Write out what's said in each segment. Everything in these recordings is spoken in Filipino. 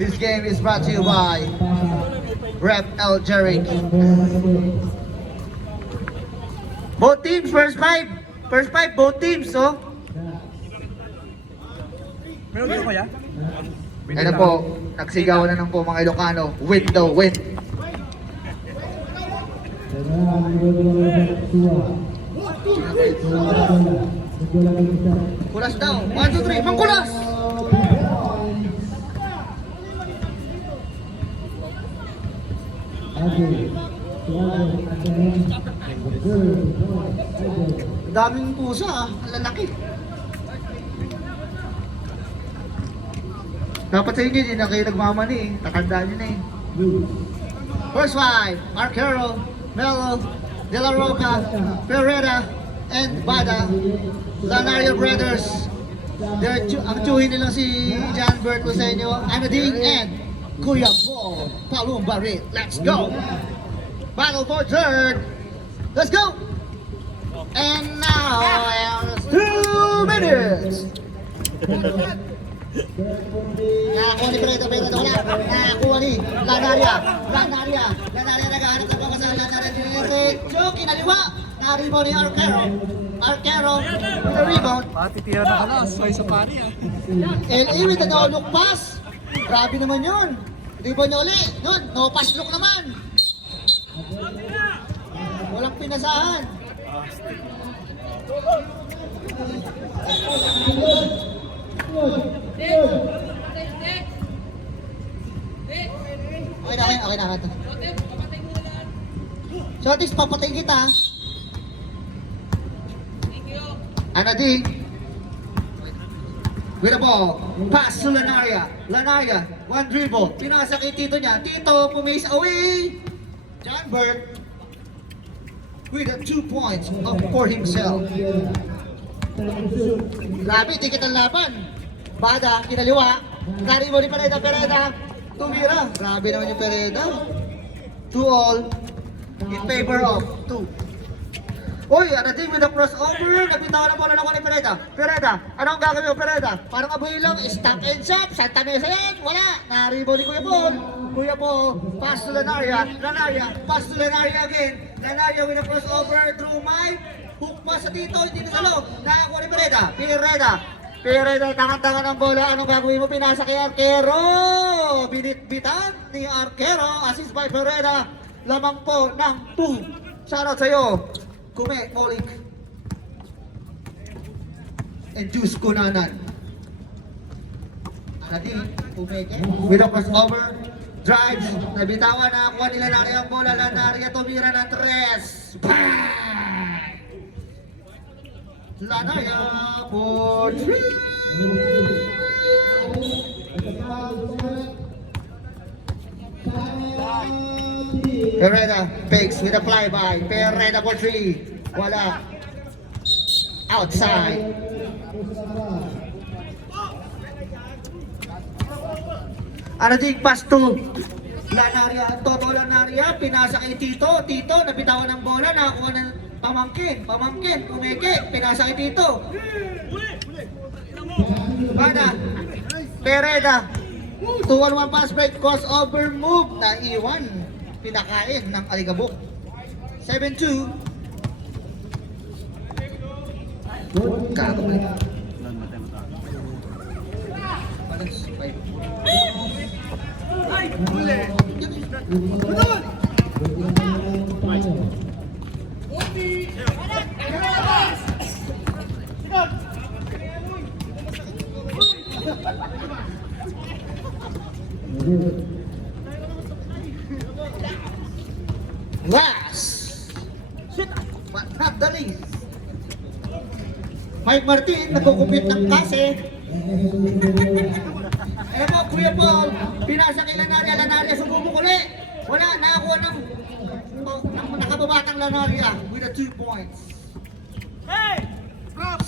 This game is brought to you by Rep L. Jerick. Both teams, first five. First five, both teams, so. Meron dito kaya? Ano po, nagsigaw na ng po mga Ilocano. Win daw, win. Kulas daw. 1, 2, 3. Mangkulas! Daming pusa ah. Ang lalaki. Dapat sa inyo, hindi na kayo nagmamani eh. Tatandaan nyo na eh. First five, Arquero, Melo, De La Roca, Ferreira, and Bada. Lanario Brothers. Ang tsuhin nila si John Bert ko sa inyo. Anading and Kuya Bo Palumbarit. Let's go! Battle for third. Let's go! And now, 2 minutes! Nakakuha ni Preto, pero wala. Nakakuha ni Lanaria. Lanaria naghahanap ng pagkasal. Lanaria diretso, kinaliwa. Naribo ni Arquero. Arquero with a rebound. Pati tira na kalas, so isa pari ah. LA with a no-look pass. Grabe naman yun. Rebound niya uli. Yun, no pass look naman. Walang pinasahan. Okay na. Shotis, papatay kita. Anading. With the ball. Pass to Lanaria. Lanaria, one dribble. Pinasa kay Tito niya. Tito, pumace away. John Bert with the 2 points for himself. Grabe, tikit ang laban. Bada, kinaliwa. Naribo ni Pereda. Tumira. Grabe naman yung Pereda. 2-all in favor of 2. Uy, Anading with the crossover. Nabitawan ang bola ng ni Pereda. Pereda, anong gagawin mo Pereda? Parang abuhay lang, stop and shop. Santa Mesa yan. Wala. Naribo ni Kuya Paul. Kuya Paul, pass to Lanaria. Lanaria, pass to Lanaria again. Lanaria with a crossover through Mike. Hook pa sa Tito, hindi na sa loob. Nakakuha ni Pereda. Pereda, tangan-tangan ang bola. Anong gagawin mo? Pinasa kay Arquero. Binitbitan ni Arquero. Assist by Pereda. Lamang po ng 2. Shoutout sa'yo. Kume, Molik. And Juice Kunanan. Anading, Kumeke. With a crossover. Drives. Nabitawan na. Kuha nila Lanaria ang bola. Lanaria tumira ng 3. Bang! Lanaria for 3. Pereda fakes with a flyby. Pereda for 3. Wala. Outside. Anading pass to Lanaria. Toto Lanaria. Pinasa kay Tito. Tito nabitawan ng bola. Nakakuha ng Pamangkin, Kumeke, pinasa kay Tito. Bada, Pereda, 2-on-1 pass break, crossover move, naiwan, pinakain ng Aligabok. 7-2. Kagawin. Last, but not the least, Mike Martin nagkukumpit ng kase. Ayan mo, Kuya Paul, pinasa kay Lanaria, sumubok uli. Wala, nakakuha ng nakababatang Lanaria with a 2 points.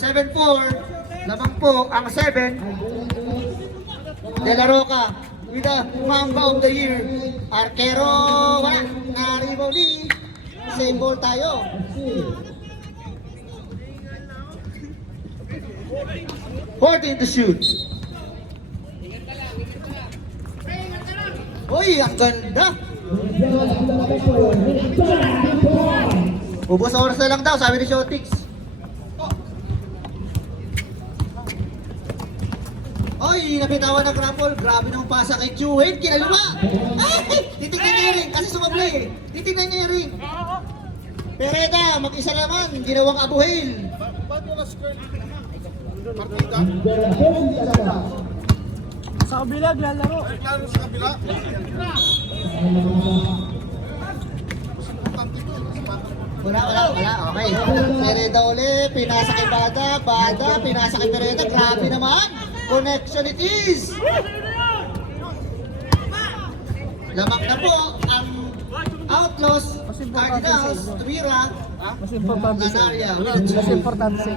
7-4, lamang po ang 7. De La Roca with the Mamba of the Year. Arquero, wala, naribo ni. Same ball tayo. 14 to shoot. Uy, ang ganda! Ubos oras na lang daw, sabi ni Shotix. Oy, napitawan ng grapple. Grabe nang pasa kay Chewin. Kinaluma! Ay! Titignan niya rin kasi sumabli. Titignan niya rin. Pereda, mag-isa naman. Ginawang abuhil. Sa kabila, lalaro. Wala. Okay. Pereda ulit. Pinasa kay Bada. Bada, pinasa kay Pereda. Grabe naman. Connection it is. Lamang na po ang Outlaws, Cardinals, Tumira, Mas importante Lanaria. Mas importante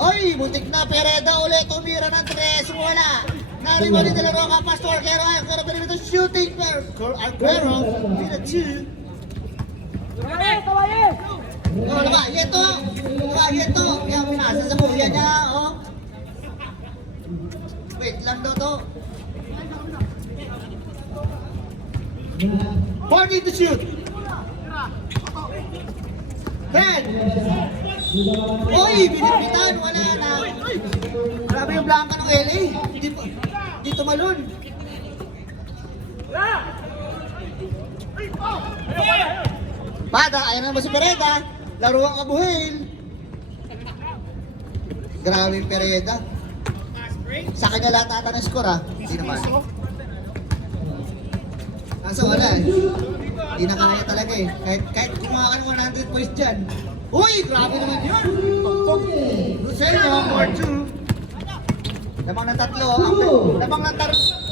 Oy, butik na. Pereda ulit. Tumira ng 3. Wala. Nariwali de la Roca. Pastor Arquero. Arquero pinimito shooting. Arquero. Pina 2. Oh, diba? Yeto. Diba? Yeto. Kaya pinasa sa kuya niya. Oh. Wait lang daw to. 40 to shoot. 10. Uy, binitbitan. Wala na. Grabe yung blanca ng LA. Di tumalon. Bada, ayan na ba si Pereda? Laro ang kabuhil. Grabe yung Pereda. Sa kanya lahat ata ng score ah. Hindi naman. Kaso wala eh. Hindi na kaya talaga eh. Kahit kumawa ka ng 100 points dyan. Uy! Grabe naman yun! Lucello, more 2. Lamang ng 3.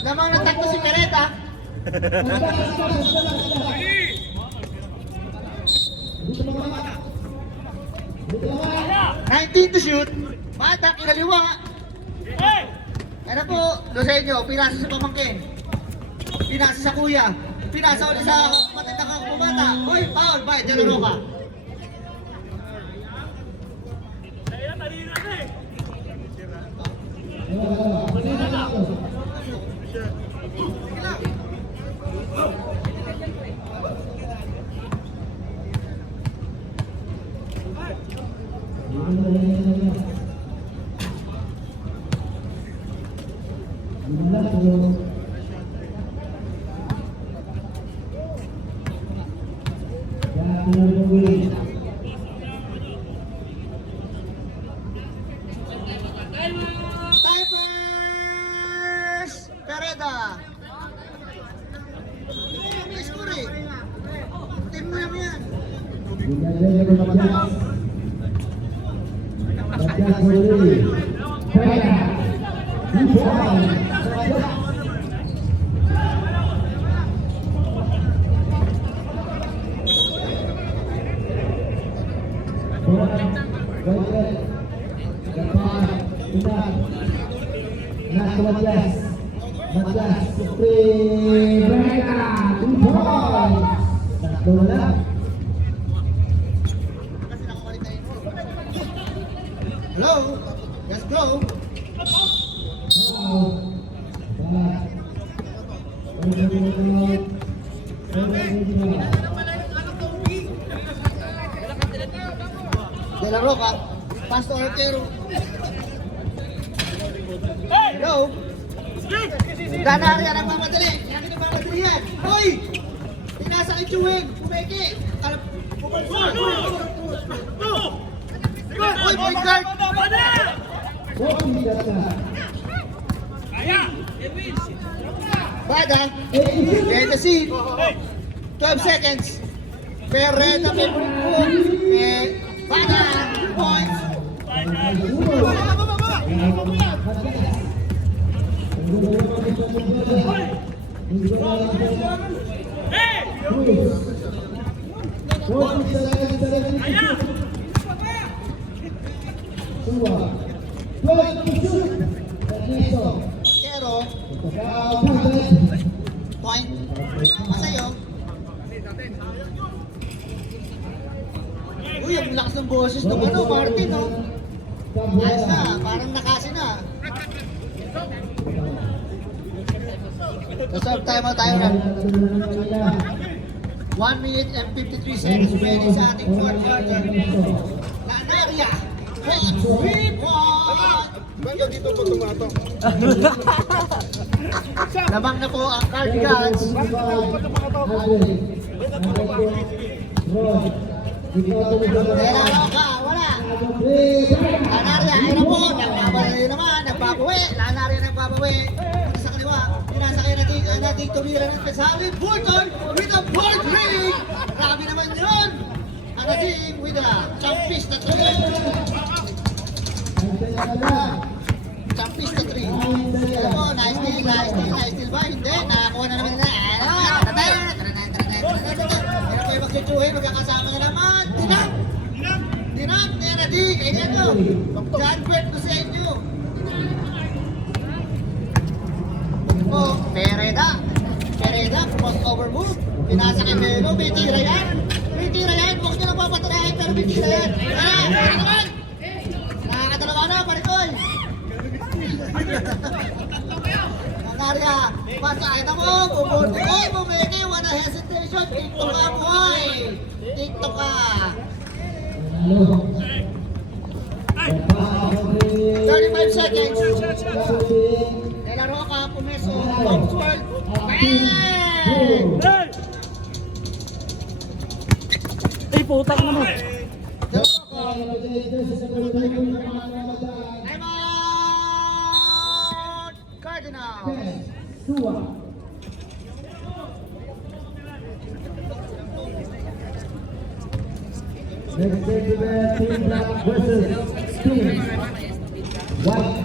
Lamang ng 3 si Pereda. $19 to shoot. Bata, kinaliwa. Ano po, Lucenyo, pinasa sa pamangkin. Pinasa sa kuya. Pinasa ulit sa matanda kang bumata. Uy, foul by De La Roca. Timers! Pereda! Score eh! Team mo lang yan! Hello? Let's go! De La Roca, Pastor Arquero. Hello? Lanaria nagmamadali. Yan ang nagmamadali yan. Hoy! Pinasa kay Chewin. Pumeke. Hoy, point guard. Bada. Behind the scene. 12 seconds. Pereda may pumipun. Bada. Points. Kero. Point. Masayo. Uy, ang lakas ng boses ng ano, Martin, no? Ayos na, parang nakasi na. Reserve timeout tayo na. 1 minute and 53 seconds remaining sa ating fourth quarter. Lanaria, 3-point! Banda dito po tumato. Lamang na po ang Cardigans. Kailangan ka, wala. Lanaria, ayun na po. Nagpapalayo naman, nagpapawi. Lanaria nagpapawi. Punta sa kaliwa. Pinasakay natin tumira ng Pesalin. Burton with a board ring. Grabe naman yun. Ang nating with a champis na 3. Champis na 3. Alam mo, nice deal ba? Hindi, nakakuha na naman na. Pero kayo magsusuhin, magkakasama na naman. Dinap, Neradig, ayan nyo. John Quet ko sa inyo. Oh, Pereda, crossover move. Pinasa kay Melo, may tira yan. Huwag nyo lang papatalahin, pero may tira yan. Ano naman? Nakakatalawa na, parikoy. Lanaria, pasakita mo, bumuti, bumiki, wala hesitation, TikTok ka, boy. TikTok ka. 35 seconds. Nilaro ka, pumeso, Tom's World. Bang! Ay, putang naman. Time out! Cardinals. Next gentleman, Team Black versus Team White.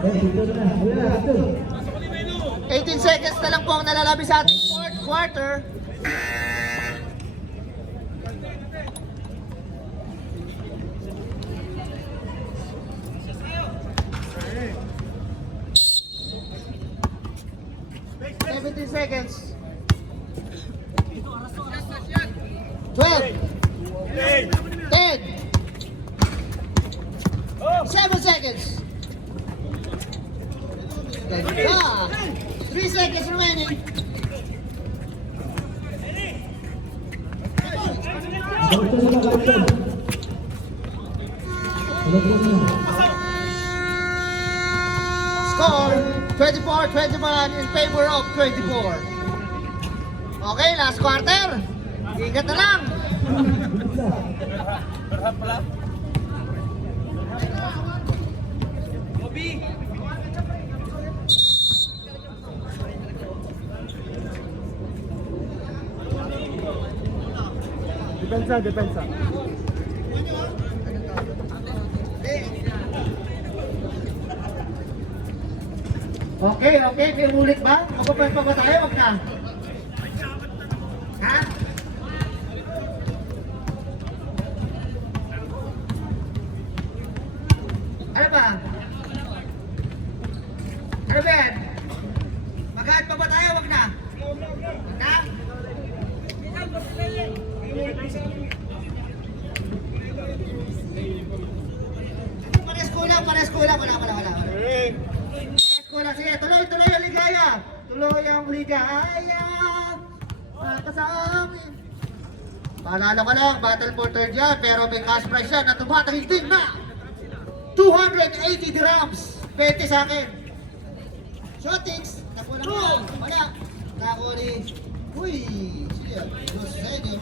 Ito na, wala, ito. 18 seconds na lang po ang nalalabi sa ating fourth quarter. Seconds. 12. 10. 7 seconds. 3 seconds remaining. Score 24-21 in favor of 24. Okay, last quarter. Ingat na lang. Depensa. Okay, ulit ba? Magpapayag pa ba tayo? Wag na. Ha? Ano ba? Ano ba yan? Magkaat pa ba tayo? Wag na. Wag na? Pares kulang. Wala. Kulang. Sige, tuloy ang ligaya. Tuloy ang ligaya. Para sa amin. Paalala ko lang, battle for third yan, pero may cash prize yan na tumatahigting na 280 dirhams. 20 sa akin. Shotings, nakuha lang. Wala. Nakuha ni... Uy, sige. Dos sa inyo.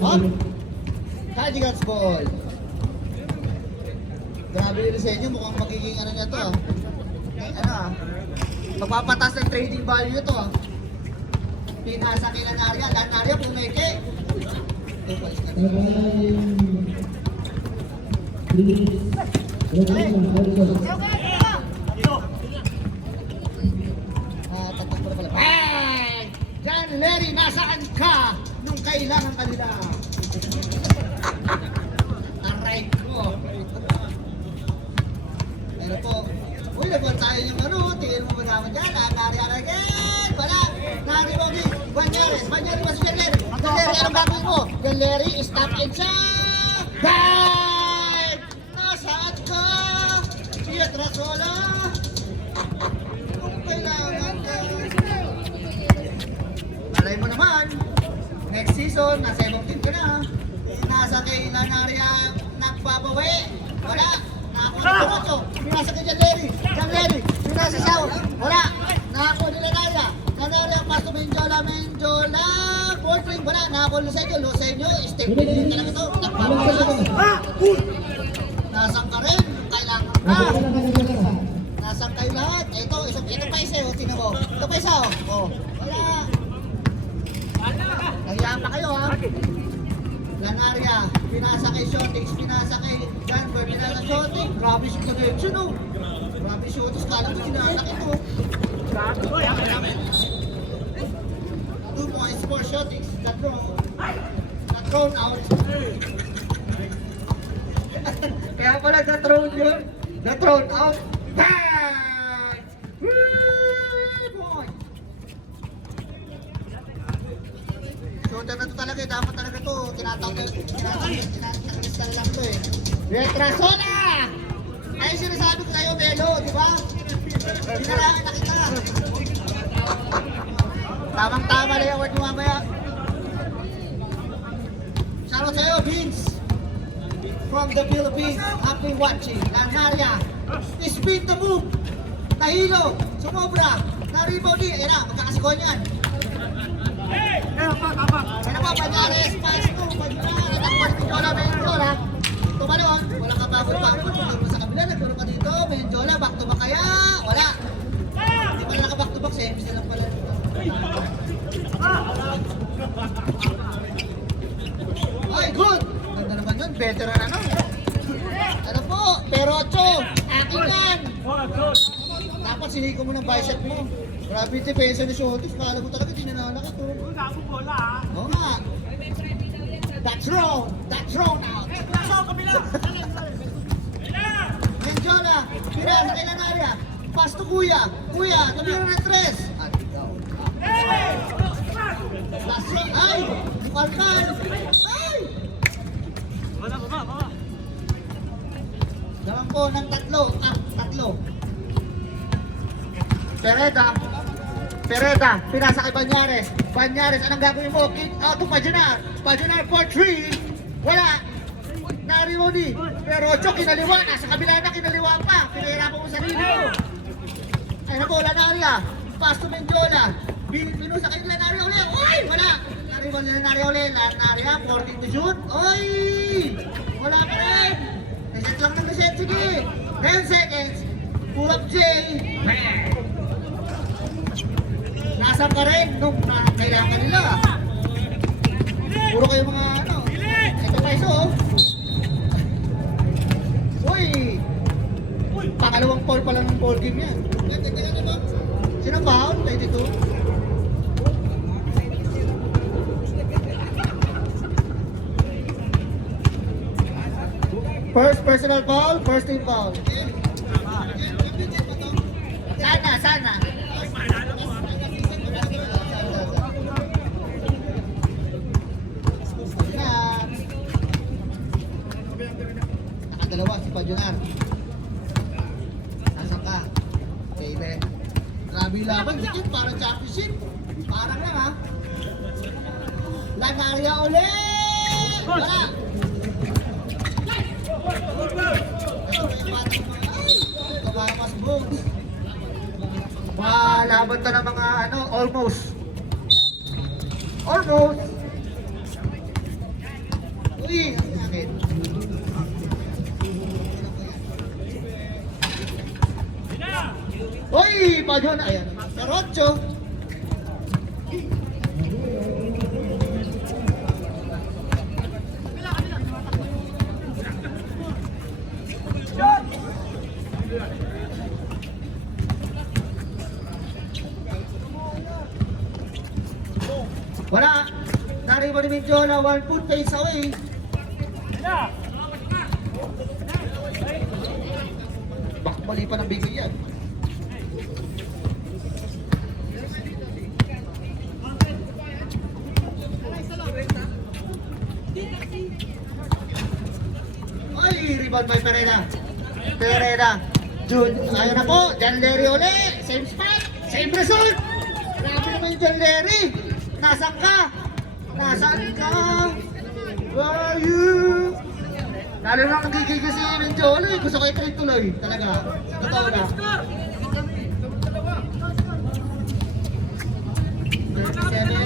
Up! Cardigans ball. Grabe yun sa inyo, mukhang magiging ano na to. Magpapatas ng trading value to. Pinasa kay Lanaria pumeke. Tapos pala. Bang! John Larry, nasaan Nasaan ka nung kailangan ka nila? Aray ko. Pero po, uy, nagwan tayo yung ano, tingin mo ba naman dyan, nari again, wala, nari mo ni, Banyares ba si Janleri? Janleri, anong gagawin mo? Janleri, stop and shot! Dive! Nasaan ka? Pietrasola! Kung kailangan ka. Alay mo naman, next season, nasa 17 ka na. Nasa kay Lanaria, nagbabawi. Wala. Nakakuha pinasa kay Janleri, pinasa siya. Wala. Nakakuha ni Lanaria. Lanaria, pasto Menjola. Ballstring, wala. Nakakuha Lucenio. Step din talaga ito. Nagbabawi. Nasaan ka rin? Kailangan ka. Nasaan kayo lahat? Ito pa isa. Tingnan mo. Ito pa isa. Wala. Nahiya pa kayo ha. Lanaria, pinasa kay Shotix, pinasa kay Janver, pinasa Shotix. Grabe yung connection oh. Grabe yung Shotix, kala ko sinanak ito. 2 points for Shotix, the thrown out. Kaya pala the-thrown yun. The-thrown out. Bang! 3 points! Shooter na to talaga, dapat talaga to. Tinatagas talaga to eh. Pietrasola! Ay sinasabi ko sa'yo, Melo, di ba? Pinarangan na kita. Tamang-tama na yung award mo mamaya. Shoutout sa'yo, Vince. From the Philippines, happy watching. Lanaria, spin the move. Nahilo, sumobra. Na-rebound din. Ayan na, magkakasikoy niyan. Ano pa, Banyares, pass to, Banyares, natakpan ni Menjola, tumalon, walang kabagod-bagod, tumalon sa kabila, nagturo ka dito, Menjola, back to back kaya, wala. Hindi pala naka-back to back, semis na lang pala. Ay, good! Ganda naman yun, veteran ano. Ano po, pero 8, akin yan. Dapat siniko mo ng bicep mo. Grabe yung depensa ni Shotix, kala mo talaga di nananakit. Oo nga. That's wrong out. Menjola, pinasa kay Lanaria. Pass to Kuya, tumira ng 3. Last one, ay! Kalkan! Ay! Naman po ng 3. Pereda, pinasa kay Banyares. Banyares, anong gagawin mo? Kick out to Pajunar for 3. Wala. Narimoni. Pero Chok, kinaliwa. Nasa kabila na, kinaliwa pa. Pinahirapan mo sa sarili mo. Ay na po, Lanaria. Pass to Menjola. Pinusa kay Lanaria uli. Uy! Wala. Narimoni Lanaria uli. Lanaria, 14 to shoot. Uy! Wala pa rin. Reset lang ng reset. Sige. 10 seconds. Pull up J. Nasaan ka rin nung kailangan nila. Puro kayo mga ano. Ito pa iso oh. Uy! Pangalawang foul pa lang ng ball game yan. Sino foul? 22? First personal foul, first team foul. Sana. Nakadalawa si Pajunar. Nasaan ka? Baby. Grabe laban, dikit parang championship. Parang lang ha. Lanaria ulit! Wala! Tumamas boots. Laban to ng mga ano, almost. Uy, ang sakit. Uy, Pajon, ayan. Sarotso. Wala. Gary Mendiona, 1 foot face away. Mali pa ng bigay yan. Ay, rebound by Pereda. Pereda. Jude, ayun na po. John Larry uli. Same spot. Same result. Grabe naman yung John Larry. Nasaan ka? Nasaan ka? Where are you? Lalo na nagigil si Mendiona eh. Gusto ko i-trade tuloy. Talaga. Totoo na. 37, 30.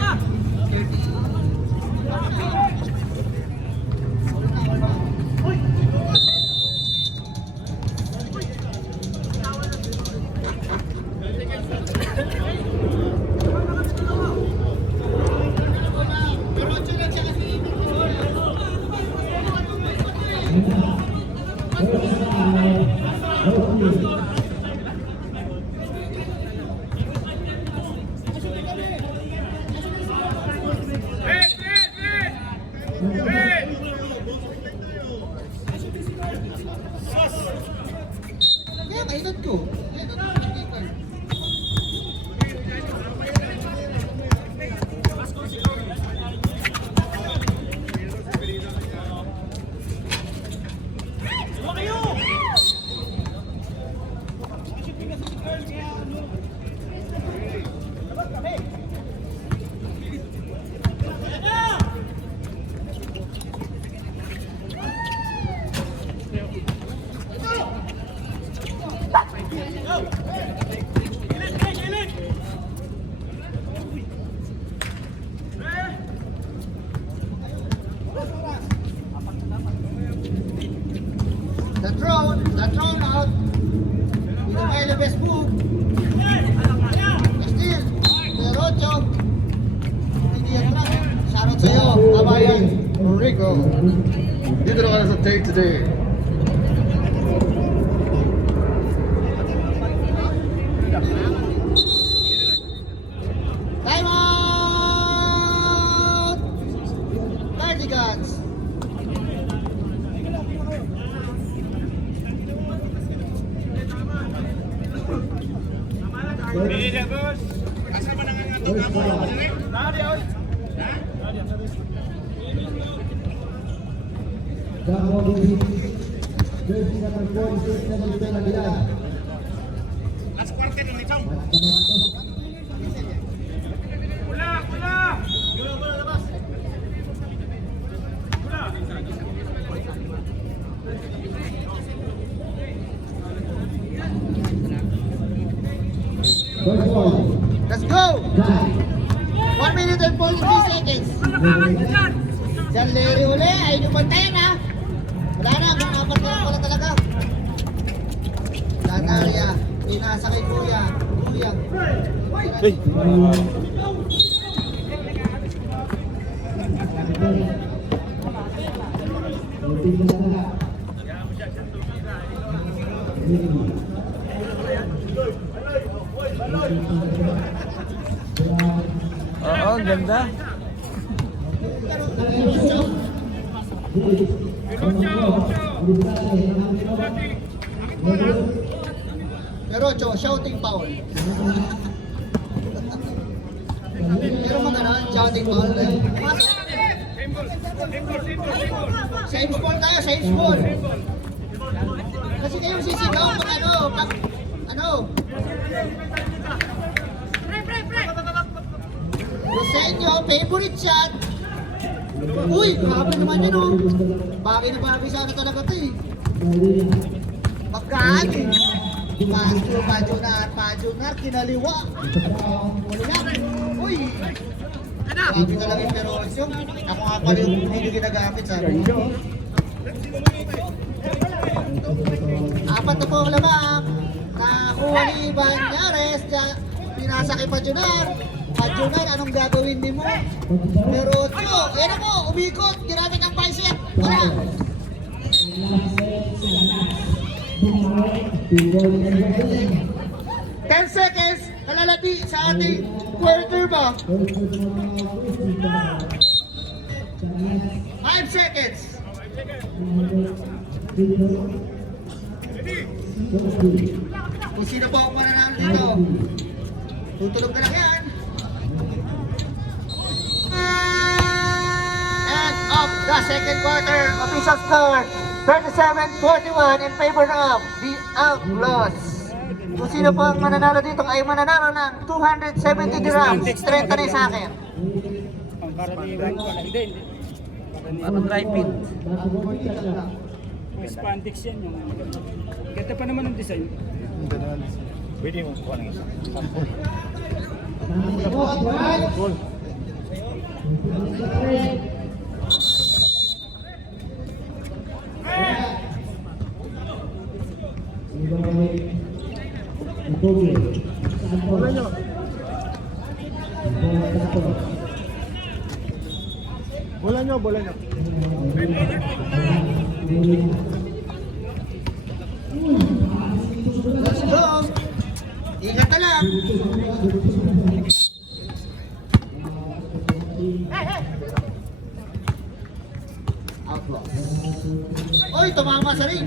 Kaya kailan ko? The drone out. Hindi kayo the best move. Still, Perocho. Hindi yan trap. Shoutout sa'yo, kabayan. Rico, dito na ka na sa take today. Time out! Cardigans. Jersey number 46, number 10, Aguilar. First one. Let's go! Die. 1 minute and 43 seconds. John Larry uli. Ayun yung bantayan ha. Wala na. Kung apat na lang wala talaga. Lanaria. Pinasa kay Kuya. Kuya. Hey! Oo, ang ganda. Perocho, shouting foul. Pero maganda, shouting foul. Same score tayo, same score. Kasi kayo sisigaw pag ano. Rosenyo, favorite shot. Uy, grabe naman yun oh. Bagay na bagay sana talaga ito eh. Pagkaan eh. Pajunar, kinaliwa. Wala na. Uy. Grabe talaga yung Perocho. Ako nga pala yung hindi ginagamit sa akin. Apat na po ang lamang. Nakakuha ni Banyares. Pinasa kay Pajunar. Pajunar, anong gagawin ni mo? Perocho, yan na mo, umikot. Ginamit ang bicep. Wala. 10 seconds, nalalati sa ating quarter ba? 5 seconds. Kung sino po ang mananalo dito, tutulog na lang yan. And of the second quarter, official score, 37-41 in favor of the Outlaws. Kung sino po ang mananalo dito ay mananalo ng 270 dirhams. 30 na sa akin. Pangkaraniwan ko na. Hindi. Parang dry fit. Spandex yan yung... Ganda pa naman ang design. Pwede mo kuha ng isa. Bola nyo, bola nyo. Let's go! Ingat na lang! Outlaws. Oy, tumama sa ring!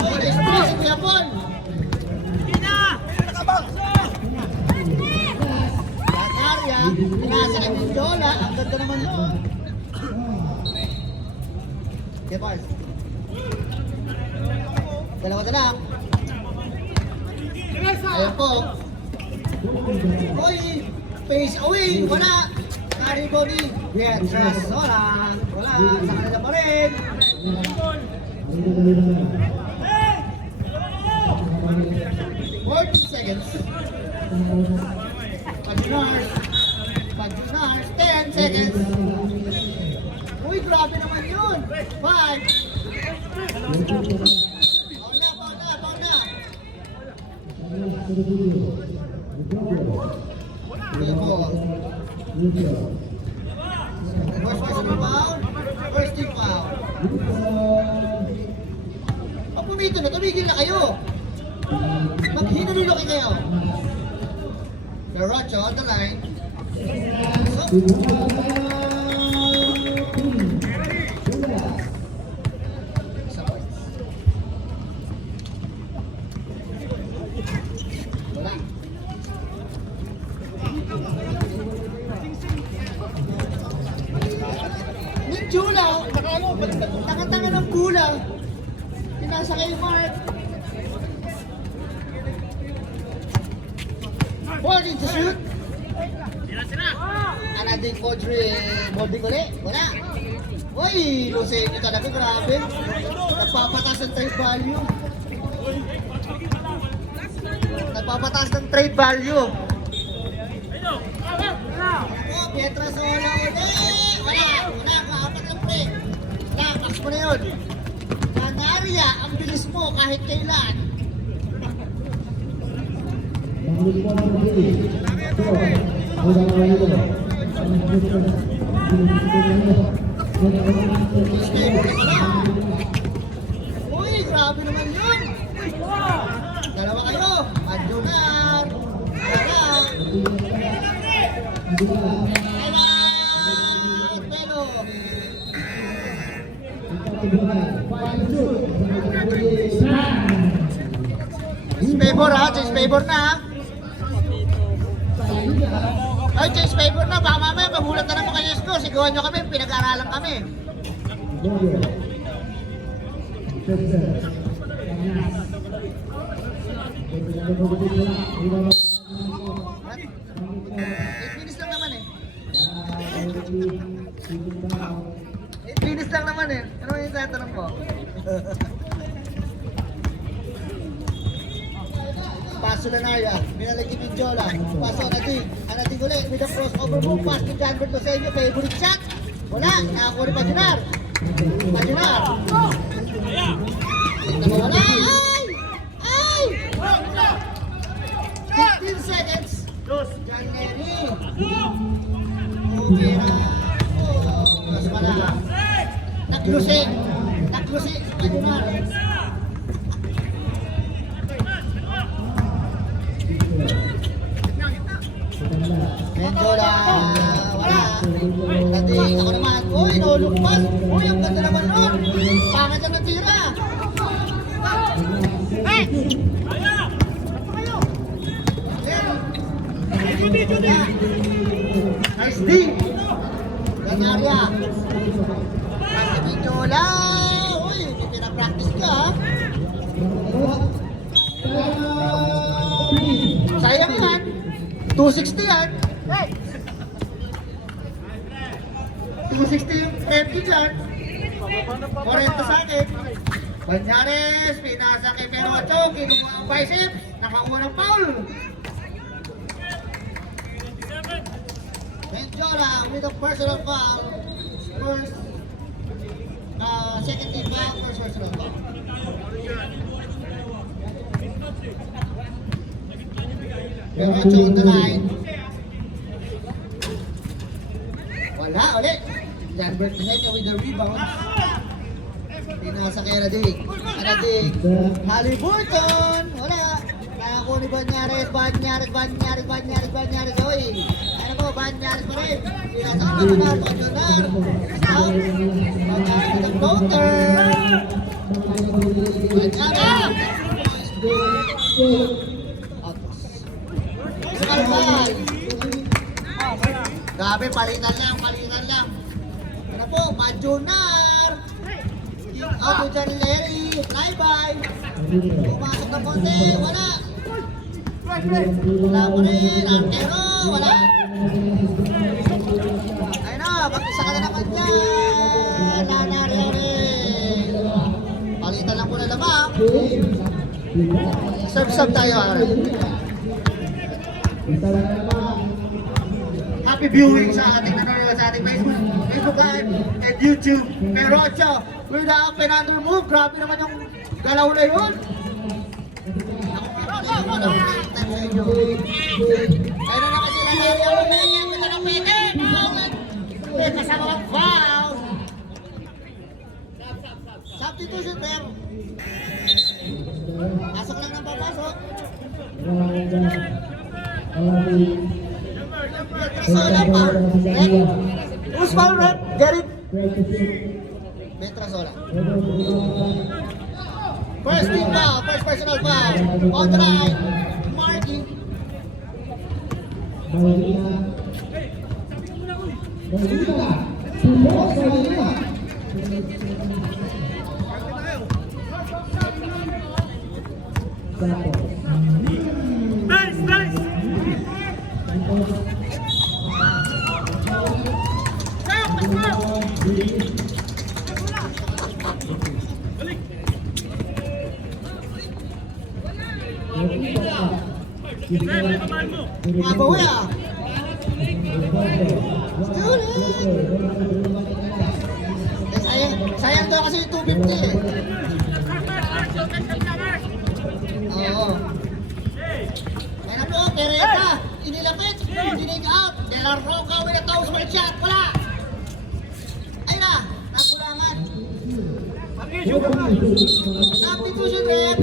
Oh, na-express si Kuya Bon! Lakarya, pinasa kay Mindiola, ang ganda naman doon. Okay, Pars. Dalawa na lang. Ayan po. Hoy, face away, wala. Cariboni, Beatrice, wala. Wala, sa kanila pa rin. 14 seconds. Pagdunars. Pagdunars. 10 seconds. Uy, grabe naman yun. 5. Paul na. First personal foul. First team foul. Pag pumito na, tumigil na kayo. Maghinulilo kayo. Ferracho on the line. So, wala. Nitsula, nakatanga ng pula. Pinasa kay Mark. 14 to shoot. Anading Audrey Molding ulit. Wala. Uy, Lucene nyo talaga. Grabe. Nagpapatas ng trade value. Nagpapatas ng trade value. Ako, Pietra Sola ulit. Wala. Kaapat lang pre. Wala, max mo na yun. Canaria, ang bilis mo kahit kailan. Uy, grabe naman yun. Dalawa kayo. Adjunar. Belo. Favor ha, change favor na ha. Ay, change favor na, baka mamaya magulat na naman kayo score. Sigawan nyo kami, pinag-aaralan kami. What? 8 minutes lang naman eh. 8 minutes lang naman eh. Ano yung tatanong mo? Paso na Naya, minalagi Mindiola, paso Anating ulit, with a crossover move, pass to Janbert Loseño, favorite shot, wala, nakakuha ni Pajunar, wala, ay, 15 seconds, John Neri, Umira, Naglusi. Naglusi si Banjar. Medyo na wala. Dati ako naman, uy, naulugpas. Uy, ang ganda naman nun. Pangit ang natira. Hey! Nice D. Ganarya. Nice D, Chola. Uy, pinapractice ka ha. Sayang yan. 260 yan. 260 yung FD dyan. 40 sa akin. Banyares, pinasa kay Perocho, kinuha ang biceps, nakakuha ng foul. Menjora with a personal foul. First, second team foul, first personal foul. Perocho on the line. Wala, ulit. Janbert Henyo with the rebound. Pinasa kay Anadig. Anadig. Haliburton. Wala. Nakakuha ni Banyares. Banyares. Oy. Ano po, Banyares pa rin. Pinasa kay Banyares. Banyares. Out. Banyares with the floater. Banyares. Out. Skalbal. Grabe, palitan lang. Ano po, Majunar. Out to John Larry. Fly-by. Pumasok na konti. Wala. Wala pa rin. Artero. Wala. Ayun na. Mag-isa ka na naman dyan. Nanaryo rin. Palitan lang po na lamang. Serve tayo. Happy viewing sa ating nanonood sa ating Facebook Live and YouTube. Perocho with the up and under move. Grabe naman yung galaw na yun. Ayun na kasi lang area mo na yan. Ito na pwede. Kasama ang foul. Substitution there. Pasok lang ng papasok. Petrasola pa. Who's foul rep? Derek. Petrasola. First team foul. First personal foul. On the line. Marky. Mabawi ah. Sayang daw kasi yung 250 eh. Oo. Kaya na po, Pereta. Inilapit. Dinig out. De La Roca with a toss for a shot. Wala. Ayun na. Nakulangan. Substitution rep.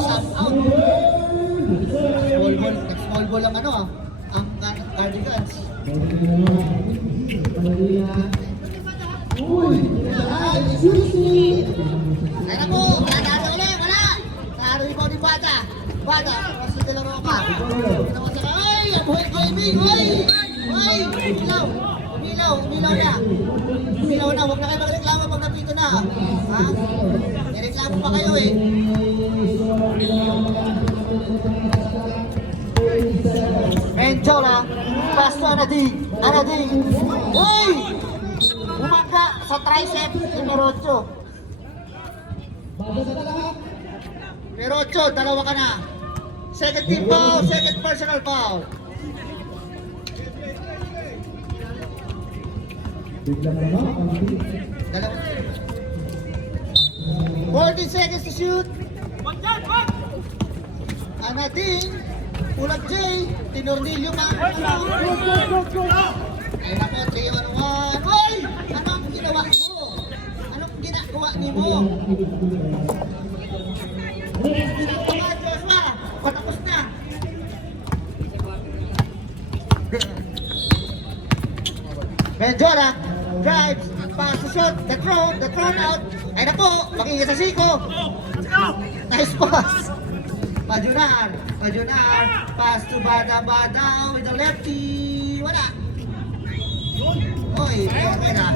Sub out. Small ball ang ano ah. Ang Cardigans. Kaya po, wala ulit, wala. Taro yung body bata. Bata, kasi De La Roca. Ay, abuhay ko ibig, ay! Ay, umilaw. Umilaw na. Umilaw na, huwag na kayo magreklamo pag napito na. Ha? Nireklamo pa kayo eh. Menjola, pass to Anadig. Uy! Umaga sa tricep ni Perocho. Perocho, dalawa ka na. Second team foul, second personal foul. 40 seconds to shoot. Anading, Ulap J, Tinornillo pa. Ayun na po, 3-on-1. Hoy! Anong ginawa mo? Anong ginagawa ni mo? Joshua, patapos na. Benjora, drives, pass to shot, the thrown out. Ay na po, makikita sa Zico. Nice pass. Majunar, pass to Bada with the lefty. Wala. Oy, okay na.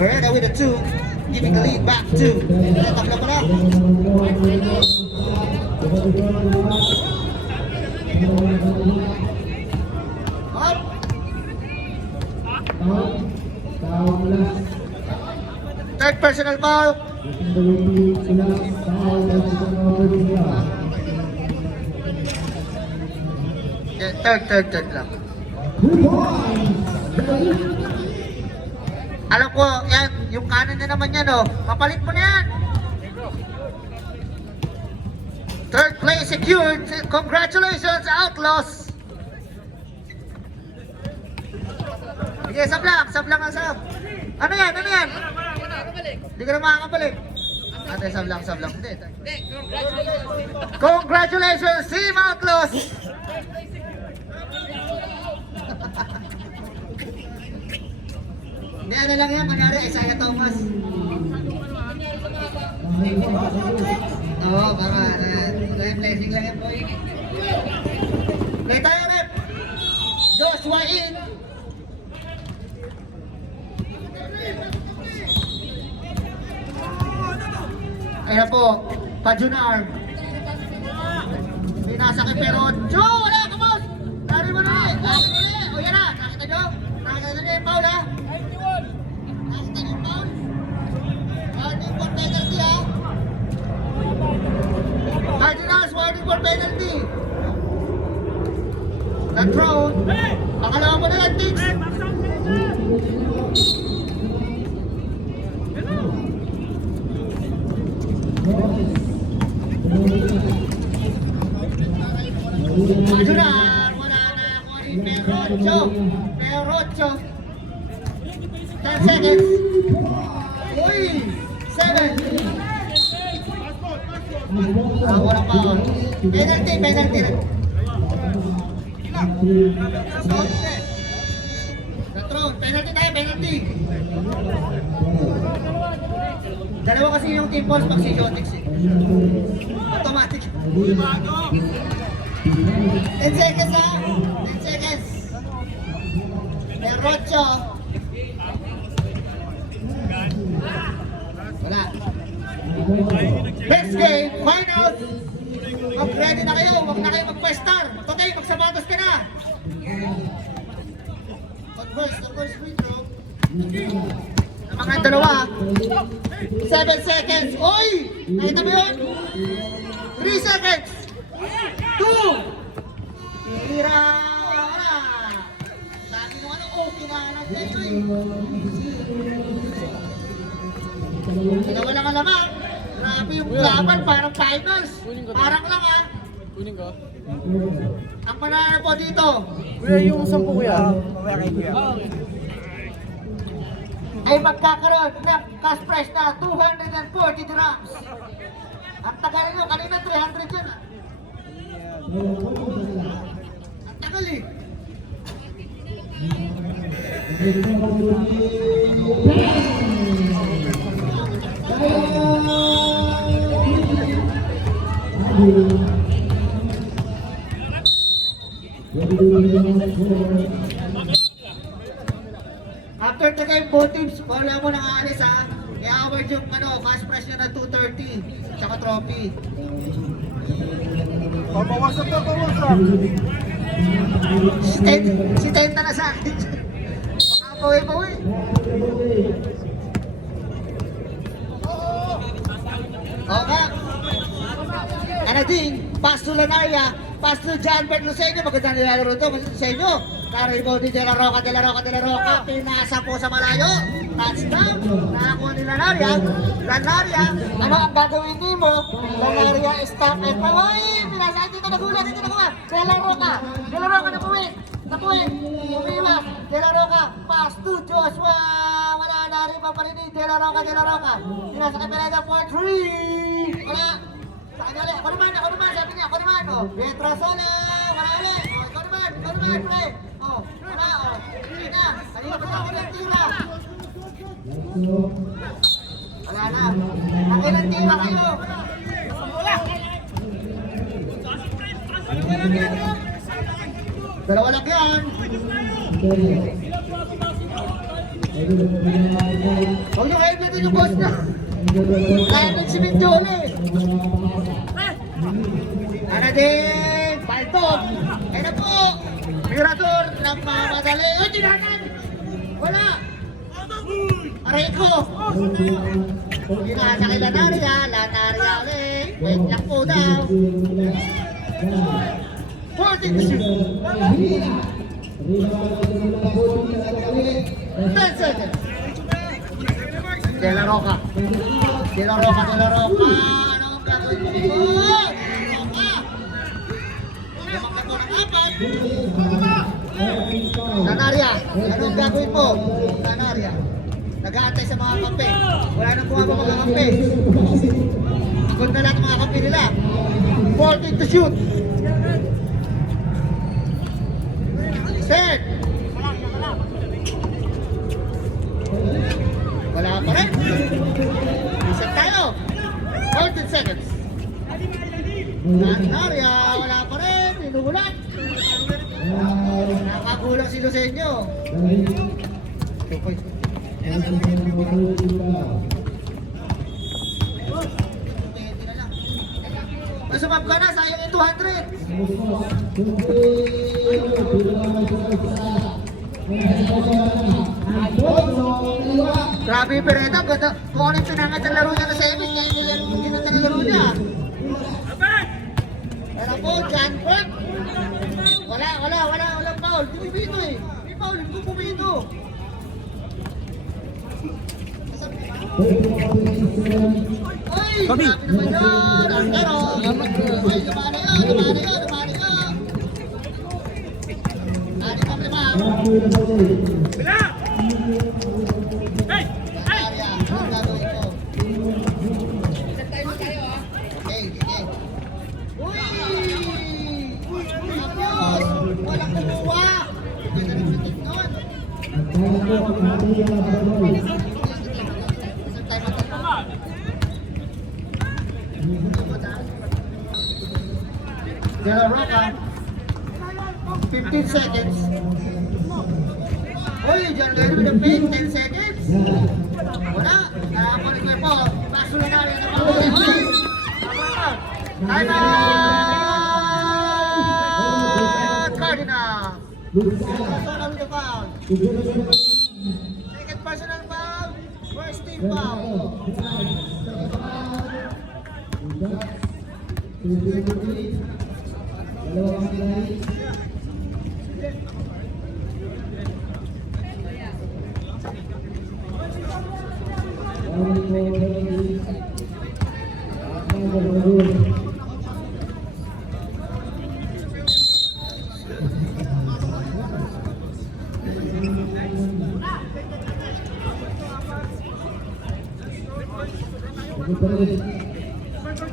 Herrera with the 2, giving the lead back to. Tatlo pala. Up. Third personal foul. Third lang. Alam ko, yan, yung kanan na naman yan, oh. Mapalit mo na yan. Third place secured. Congratulations, Outlaws. Sige, sab lang ang sab. Ano yan? Hindi ka na makakabalik. Ate, sab lang. Hindi. Congratulations, Team Outlaws. Hindi, ano lang yan, mangyari, Isaiah Thomas. Oo, baka, blessing lang yan, boy. Play tayo, rep. Joshua in. Ayan po, Pajunar. Pinasa kay Perocho, wala ka, boss. Dari mo na eh. O yan na, nakita nyo? Nakita nyo yung foul, ha? Nakita nyo yung foul? Warning for penalty, ha? Cardinals, warning for penalty. Na-thrown. Pakalawa mo na yan, Tix. Majunar, wala na ako rin. Perocho. 10 seconds. Uy! 7. Wala pa. Penalty. Control, penalty. Dalawa kasi yung team balls pag si Jotix eh. Automatic. 10 seconds ha? 10 seconds. Perocho. Wala. Next game, finals. Mag-ready na kayo, huwag na kayo mag-questar. Today, magsabatos ka na. First free throw. Ang mga dalawa. 7 seconds. Oy! Nakita mo yun? 3 seconds. 2. Tira. Sabi nung ano, okay na natin. Nawala ka naman. Grabe yung laban, parang finals. Parang lang ha. Ang panalo po dito. Kuya, yung 10 kuya. Mamaya kay kuya. Ay magkakaroon ng cash prize na 240 dirhams. Ang tagal nyo, kanina 300 yun. Ang tagal eh. After the game, both teams, wala mo nang aalis ha. I-award yung cash prize nyo na 230. Tsaka trophy. Pabawasan. Si Tenta na sa akin. Makapawi-pawi. Oo nga. Anading, pass to Lanaya, pass to John Bert Luceño. Magandang nilalaro ito sa inyo. Naribo ni De La Roca, pinasa po sa malayo. Touchdown, nakakuha ni Lanaria. Ano ang gagawin ni mo? Lanaria, stop it. Ay, pinasa, dito nagulat. De La Roca napuwi. Umiwas, De La Roca, pass to Joshua. Wala na rin paparinig, De La Roca. Pinasa kay Pereda for 3. Wala. Sakali, ako naman, sabi niya, oh. Petrasola, wala ulit. Oh, ikaw naman, pre. Oh, wala, oh. Hindi na. Kanina pa ako ng tira. Wala na. Nakilang tira kayo. Dalawa lang yan. Huwag nyo kayo dito yung boss na. Kaya ng simento ulit. Ano din? Paltog. Ayun na po. Mirador ng mga madali. Ay, tinanan! Wala! Aray ko! Ginasa kay Lanaria ulit. Wait lang po daw. 14 to shoot. 10 seconds. De La Roca. Ano ang gagawin mo? Lanaria, anong gagawin mo? Lanaria, nag-aantay sa mga kampe. Wala nang buha pa mga kampe. Agod na lahat mga kampe nila. 14 to shoot. Set. Wala pa rin. Set tayo. 14 seconds. Lanaria, wala pa rin. Inuulan. Nakagulang si Lucenio. Masumap ka na, sayang yung 200. Grabe yung Pereda, ganda. Kung ano yung pinangat ang laro niya na semis, ngayon yung ginunta ng laro niya. Pero po, John Burke. Walang foul. Pumipito eh. May foul, hindi ko pumipito. Ay, grabe naman yun. Pero, ay, lumani yun. Ani pa lima. Bila! Hey! Ang gagawin ko. Okay. Uy! Walang kumuha! Hindi na nagsitik nun. De La Roca, 15 seconds. Uy, John Lennon with a fake, 10 seconds. Wala, kaya ako ni Kuya Paul. Paso na natin ang mga uy! Time out! Cardinal! Personal with the foul. Second personal foul. First team foul.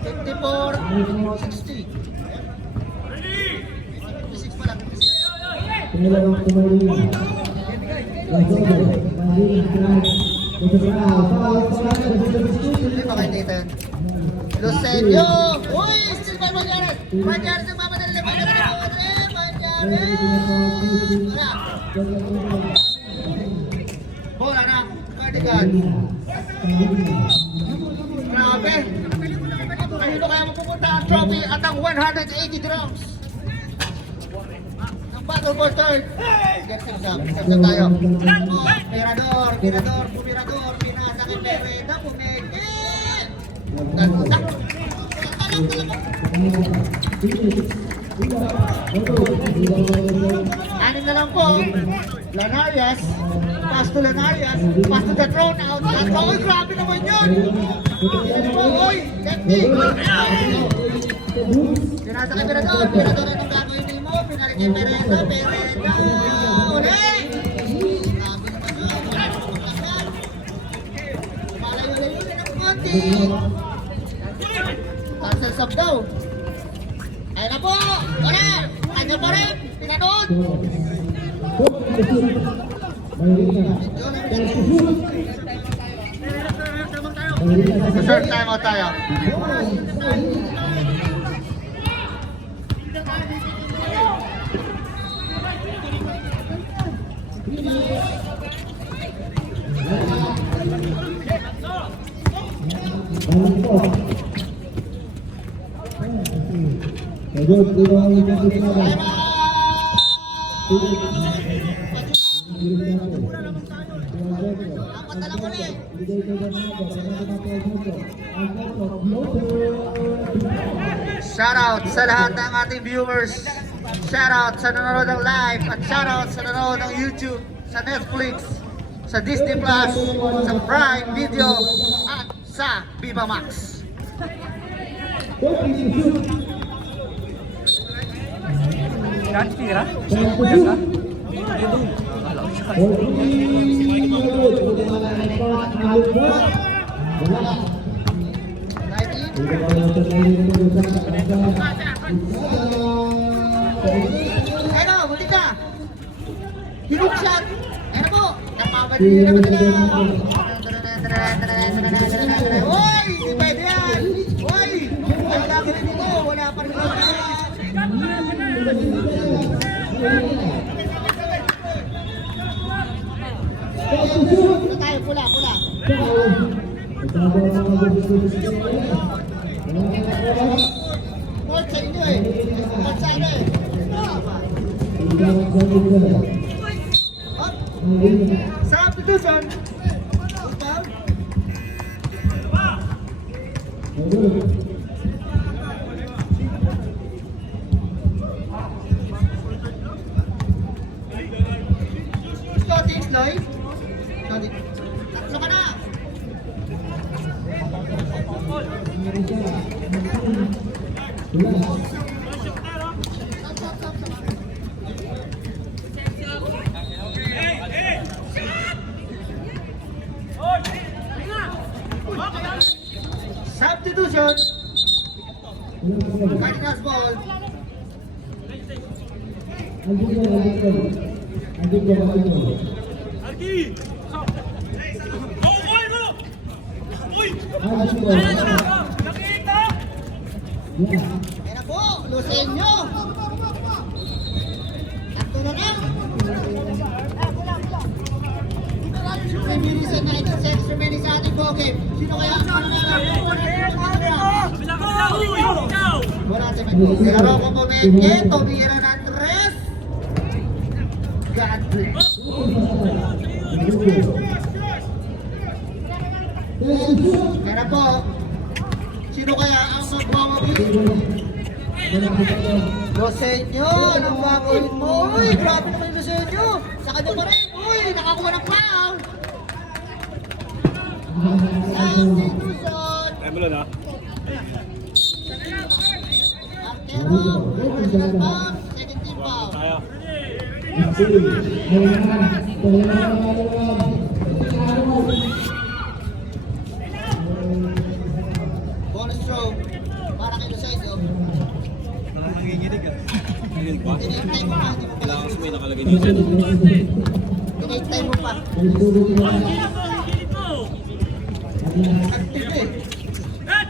Fifty-four, 60. 56 pa lang. 56. Hindi ba kayo dito? Lucenio! Uy! Still by Manyares! Manyares ang mamadali! Wala! Bola na! Cardigan! Grabe! Kanino kaya mapupunta ang trophy at ang 180 drums? Ang battle for third! Exam tayo! Mirador! Pinasa kay Pereda! Pumeke! Nagtak! Anim na lang po. Lanarias. Pass to Lanarias. Pass to the thrown out. Oy, grabe naman yun. Yan po, oy. Lefty. Pinasa kay Pirador. Pirador, anong gagawin din mo? Pinalik kay Pereda. Pereda. Uli. Grabe naman yun. Wala naman magkasal. Malayo-layo din ang konti. Cancel sub daw. Ayun na po! Wala! Kanya pa rin! Pinanood! Third time out tayo. Apat na lang ulit. Shoutout sa lahat ng ating viewers. Shoutout sa nanonood ng live at shoutout sa nanonood ng YouTube, sa Netflix, sa Disney Plus, sa Prime Video at sa Viva Max. Yan, tira. Yan ka. Ano, muli ka. Hinook shot. Ano po? Napapadili naman nila. Uy! Hindi pwede yan! Uy! Wala ka rin dito. Wala pa rin dito. Pula tayo, pula, pula. Port sa inyo eh. Port sa ano eh. Substitution. Scotty Sloy. Scotty. Tatlo ka na. Substitution. Cardinals ball. Kaya na po, Lucenyo. Akto na lang. Remedies and 19 seconds remaining sa ating ball game. Sino kaya ang wala si Mike. Nilaro ko po Mike. Tumira ng 3. God bless. Kaya na po. Sino kaya ang magmamabili? Lucenyo, anong bakit mo? Uy, grabe naman yung Lucenyo. Sa kanya pa rin. Uy, nakakuha ng foul. Substitution. Tayo mo lang ha. Artero, personal foul, second team foul. Tayo. Bonus throw para kay Lucenyo. Nanginginig ah. Tinake mo pa, hindi mo pala. May nakalagay dito. Tinake mo pa. Active eh.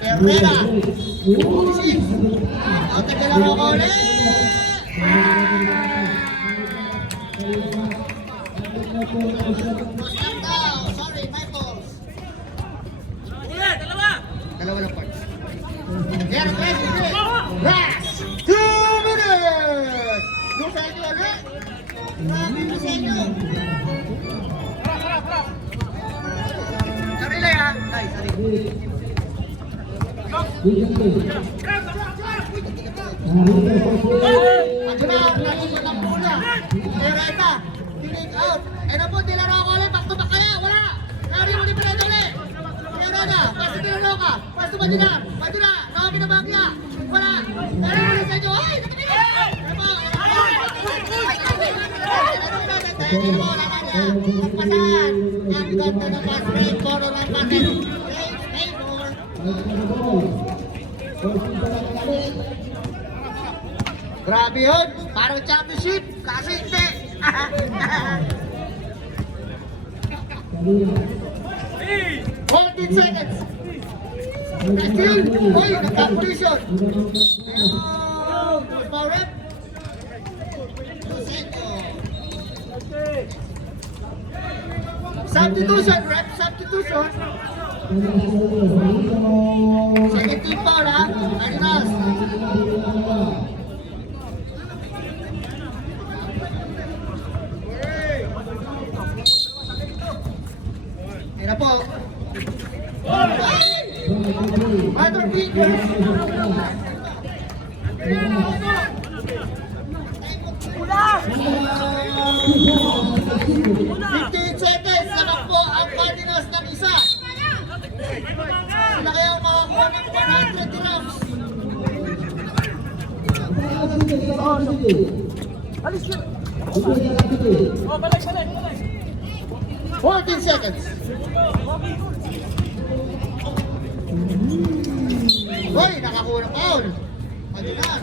Herrera. 46. Ang tagalaro ko ulit. Post lang daw. Sorry, my fault. Dalawa lang point. Yan, last 2 minutes. Lucenyo ulit. Grabe Lucenyo. Sarili ha. Nice, sarili. Andun na, nalipat ang bola. Herrera. Ayun po, nilaro ko ulit. Back to back kaya. Wala. Nari mo ni Piredo ulit. Piredo na. Pasto nilaro ka. Pasto Maduna. Maduna. Nakami na bagya. Wala. Nari mo ni Sanyo. Ay! Nakamigil! Ayun po. Ayun po. Wala na niya. Pasan. Ang ganda ng pass break. Corner ng pass. Stay more. Grabe yun. Parang championship. Kasi hindi. 14 seconds. Still. Uy, nagka-position. Ayun. Power rep. Substitution, rep substitution. Second team foul ha. Adidas. Ayun na po. Other fingers. 15 seconds. Naman po ang Cardinals ng isa. Sila kaya makakuha ng 100 dirhams. Alis ka! 14 seconds. Hoy, nakakuha ng foul. Adidas.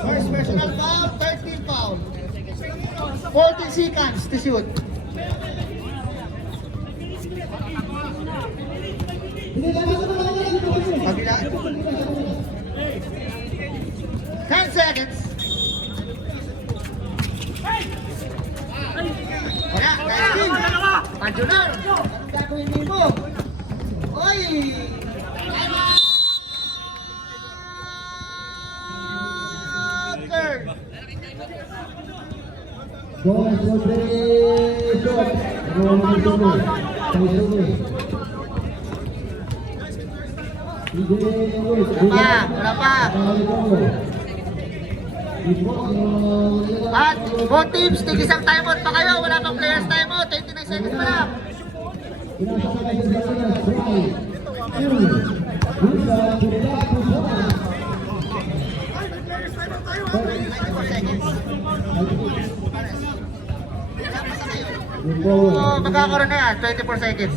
First personal foul, 13 foul. 14 seconds to shoot. Kabila. 10 seconds. Wala, 19. Panjunar. Anong gagawin mo? Oy! Time out! Boys, for three shots. Wala pa. At both teams, tig-isang timeout pa kayo. Wala pang players timeout. 29 seconds pa lang. 24 seconds. Oh, magkakaroon na yan. 24 seconds.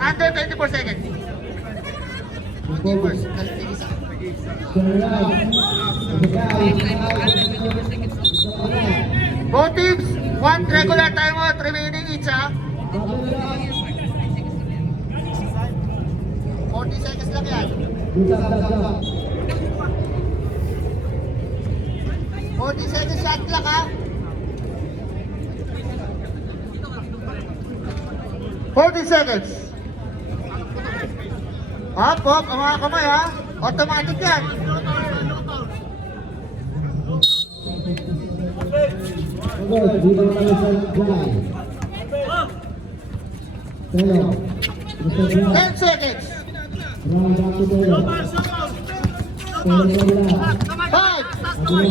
Under 24 seconds. 24 seconds. Both teams, one regular timeout remaining each ha. 40 seconds lang yan. 40 seconds shot clock ha. 40 seconds. Up, up, ang mga kamay ha. Automatic yan. Ten seconds. 5. Turun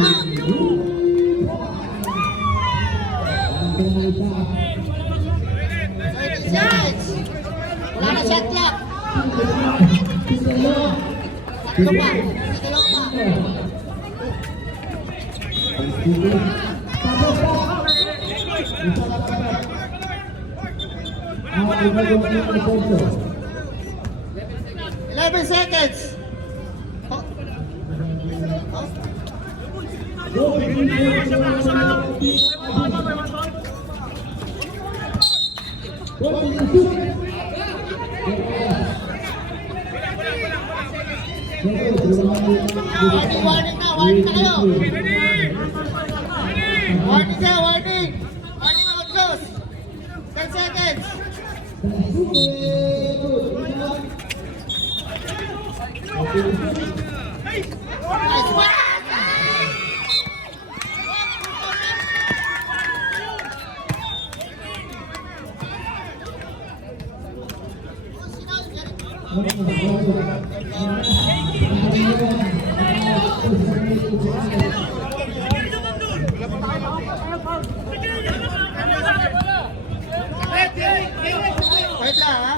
lang. 30 seconds. Wala na shot clock. Tatlo pa. Tatlo pa. Eleven seconds. Oh. Warning na kayo. Warning na, warning. Warning na close. 10 seconds. Nice one. Wait lang ha.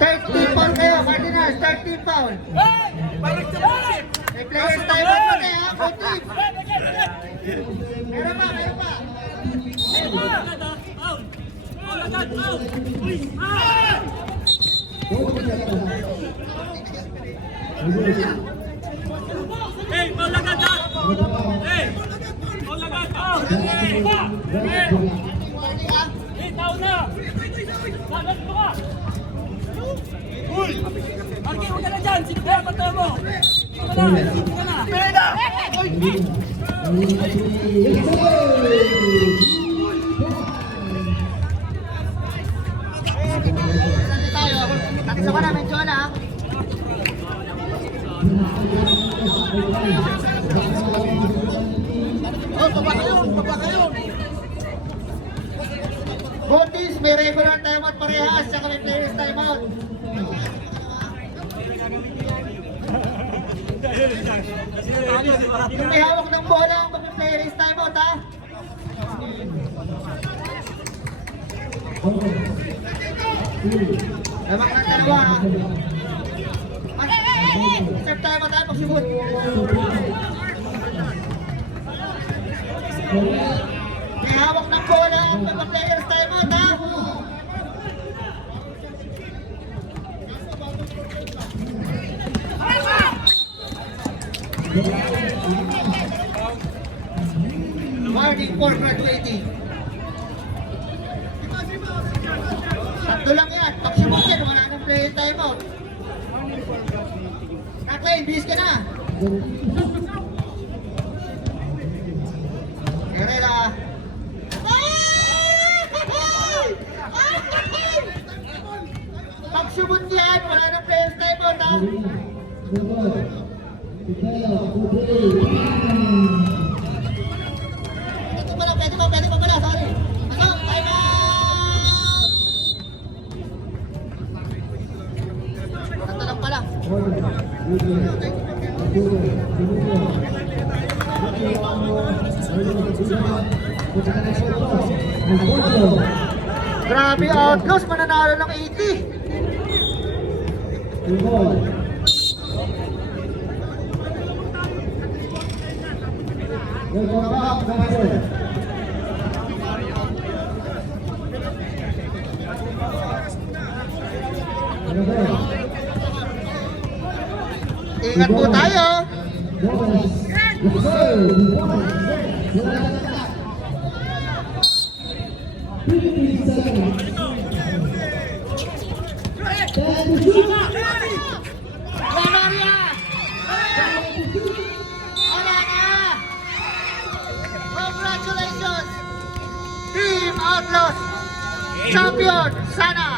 13 foul kayo, Cardinals, 13 foul. May players tayo pa pa ha, good trip. Meron pa, meron pa. Nanti tayo, tatlo ka namin, Jola ha. Gotis, may regular timeout parehas, saka may players timeout. Yung may hawak ng bola ang mag-players timeout ha. Lamang ng dalawa ha. Serve tayo pagsubot. May hawak ng bola ang mag-players timeout ha. Warning for graduating. Tatlo lang yan. Pagsubot yan, wala nang player timeout. Kaklane, bis ka na. Herrera. Pagsubot yan, wala nang player timeout ha. Pwede pa pala, sorry. Ano, time out! Tatlo lang pala. Grabe, Outlaws, mananalo ng 80. Ingat po tayo. Valeria! Wala na! Congratulations! Team Outlaws! Champion! Sana!